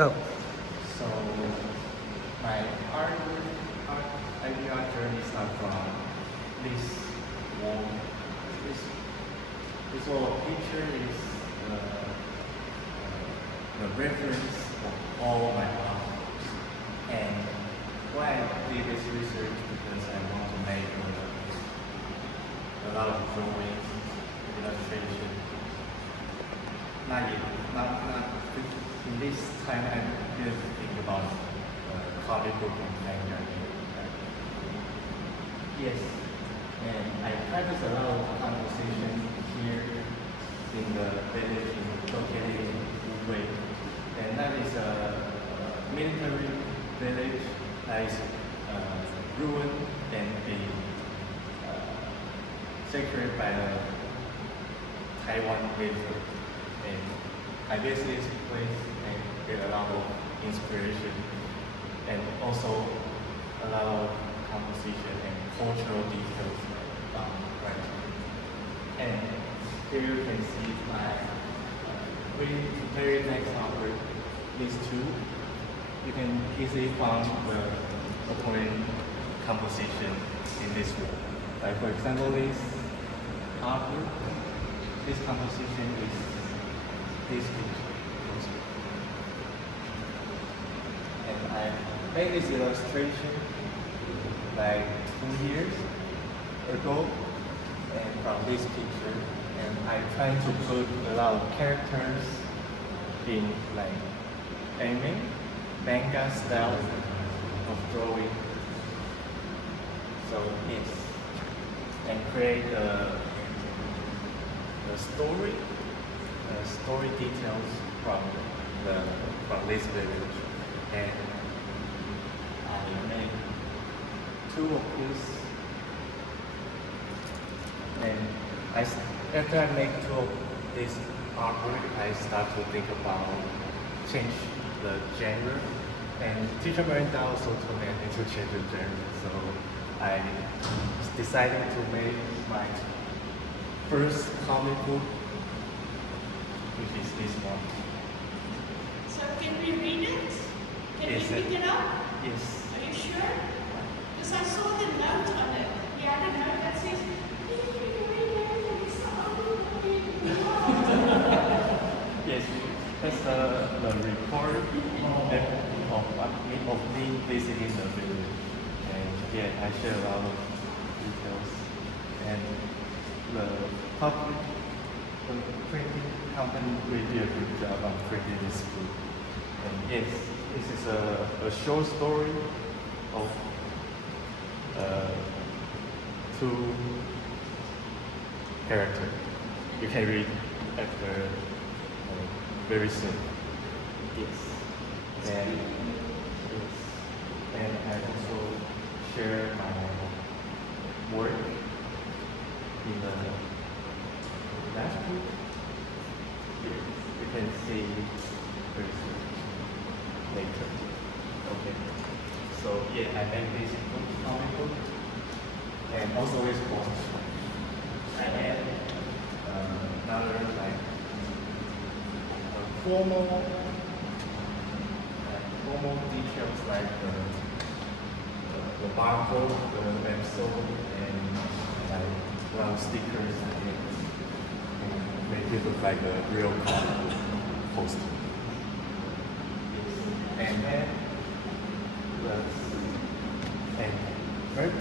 Go. So my art idea journey starts from this wall. This this wall picture is the reference of all my art. And why I did this research because I want to make a lot of drawings, illustration. Not in this time I didn't think about comic book and manga. Yes, and I practice a lot of composition here in the village located in Hubei. And that is a military village that is ruined and being secured by the Taiwan military. And I visit this place and get a lot of inspiration and also a lot of composition and cultural details right. And here you can see my very next artwork, these two. You can easily find the according composition in this work. Like for example, this artwork, this composition is this picture. And I made this illustration like 2 years ago, and from this picture, and I try to put a lot of characters in like anime, manga style of drawing. So yes, and create the story details from this village, and I made 2 of these. And after I make 2 of this artwork, I start to think about change the genre. And Teacher Miranda also told me I need to change the genre. So I decided to make my first comic book, which is this one. So can we read it? Can Yes, we pick it up? Yes. Are you sure? Because I saw the note on it. We had a note that says, "Please read it, please." Yes, that's the record of me visiting the village. And yeah, I share a lot of details. And the printing company really did a good job on printing this book. And yes, this is a short story of 2 characters. You can read after very soon. Yes. And I also share my work in the last book. Here, you can see very soon later. Okay. So yeah, I made this comic book and also this book. I add another like formal details like the barcode, the episode, and like a lot of stickers and make it look like a real comic book poster. And then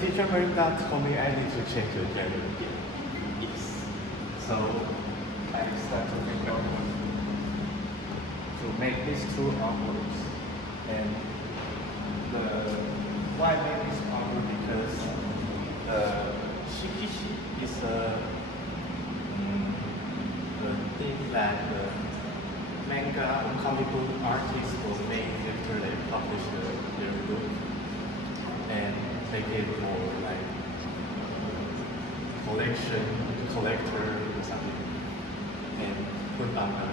Teacher Miranda told me I need to change the genre again. Yes. So I started to think of to make these 2 artworks. And why I made this artwork because Shikishi is the thing that the manga and comic book artists will make after they publish their book, and make it for like collector or something, and put on a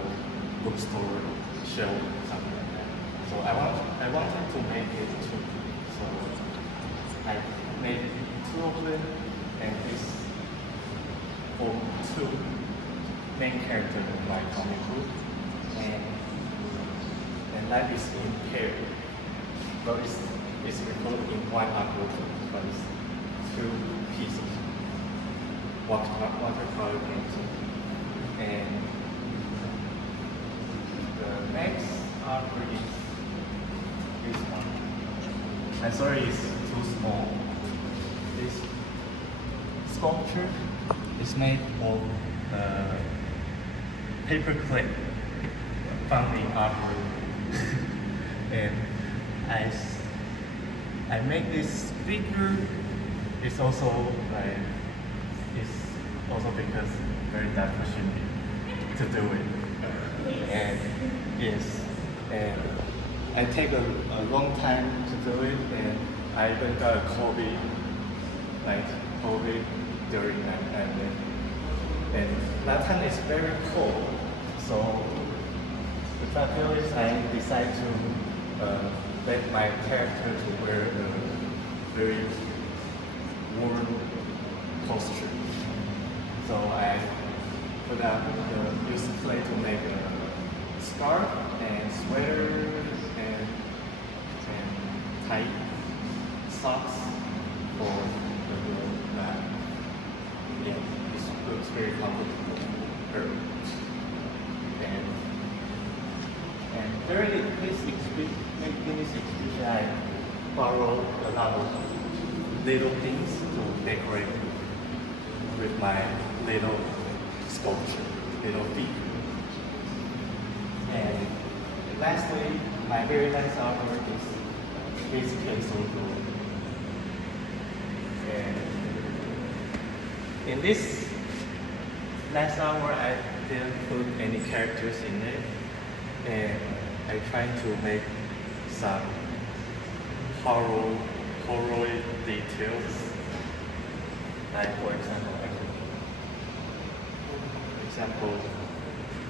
bookstore shelf, something like that. So I wanted to make it too. So I made 2 of them, and this for 2 main characters in my comic book. And light is impaired. But it's recorded in one artwork because it's two pieces. Watercolor painting. And the next artwork is this one. I'm sorry, it's too small. This sculpture is made of paper clip found in artwork. And I make this figure. It's also like because very difficult to do it. And yes, and I take a long time to do it, and I even got a COVID during that pandemic. And that time is very cold, so the fact is I decided to let my character to wear a very warm costume. So I put out use clay to make a scarf and sweater and tight socks for the back. Yeah, it looks very comfortable. And during this exhibition, I borrowed a lot of little things to decorate with my little sculpture, little figure. And lastly, my very last artwork is this pencil drawing. And in this last artwork, I didn't put any characters in it, and I tried to make some horror details. Like for example,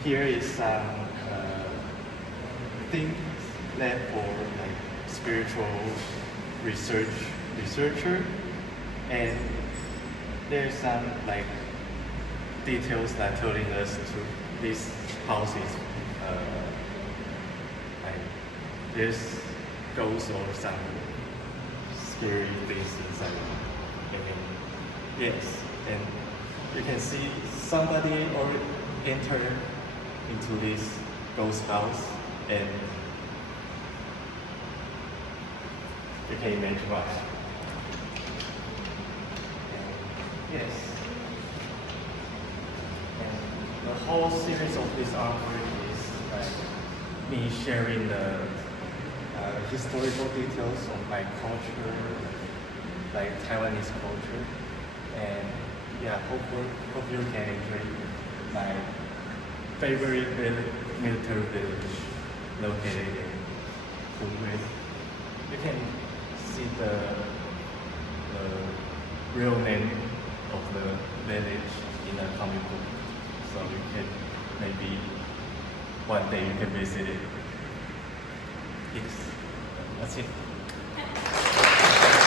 here is some things left for like spiritual researcher, and there's some like details that telling us to this house is like there's ghosts or some scary things inside. Yes, and you can see somebody already entered into this ghost house, and you can imagine why. Yes, and the whole series of this artwork is like me sharing the historical details of my culture, like Taiwanese culture. And yeah, hope you can enjoy my favorite military village located in Hubei. You can see the real name of the village in a comic book, so you can maybe one day you can visit it. Yes, that's it.